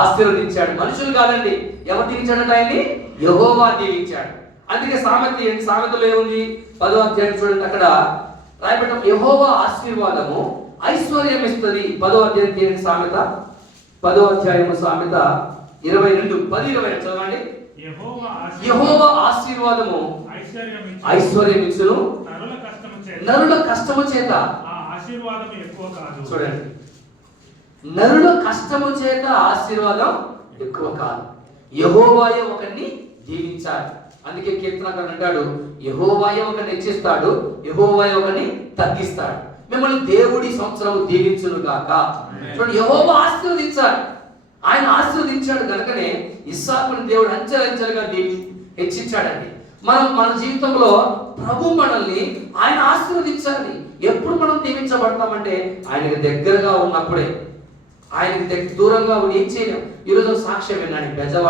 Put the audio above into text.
ఆశీర్వదించాడు. మనుషులు కాదండి, ఎవరు దీవించాడంటే ఆయన్ని? యెహోవా దీవించాడు. అందుకే సామెతలో ఏముంది? 10వ అధ్యాయం చూడండి, అక్కడ రాయబడ్డ యెహోవా ఆశీర్వాదము ఐశ్వర్యం ఇస్తుంది. 10వ అధ్యాయం తీయండి, సామెత 10వ అధ్యాయము సామెత 22:10-20 చదవండి. యెహోవా ఆశీర్వాదము ఐశ్వర్యం ఇచ్చును, నరుల కష్టము చేత చూడండి, నరుల కష్టము చేత ఆశీర్వాదం ఎక్కువ కాదు. యెహోవాయే ఒకరిని దీవించాలి. అందుకే కీర్తనకారుడు అంటాడు, యెహోవాయే ఒకరిని హెచ్చిస్తాడు, యెహోవాయే ఒకరిని తగ్గిస్తాడు. మిమ్మల్ని దేవుడి సంవత్సరం దీవించును గాక. చూడండి, యెహోవా ఆశీర్వదించాలి. ఆయన ఆశీర్వదించాడు కనుకనే ఇస్సాకుని దేవుడు అంచెలంచెలుగా హెచ్చించాడండి. మన జీవితంలో ప్రభు మనల్ని ఆయన ఆశీర్వదించాలి. ఎప్పుడు మనం దీవించబడతామంటే ఆయనకి దగ్గరగా ఉన్నప్పుడే. ఆయనకి దూరంగా ఉండి ఏం చేయలేం. ఈరోజు సాక్ష్యం విన్నాను, బెజవాడ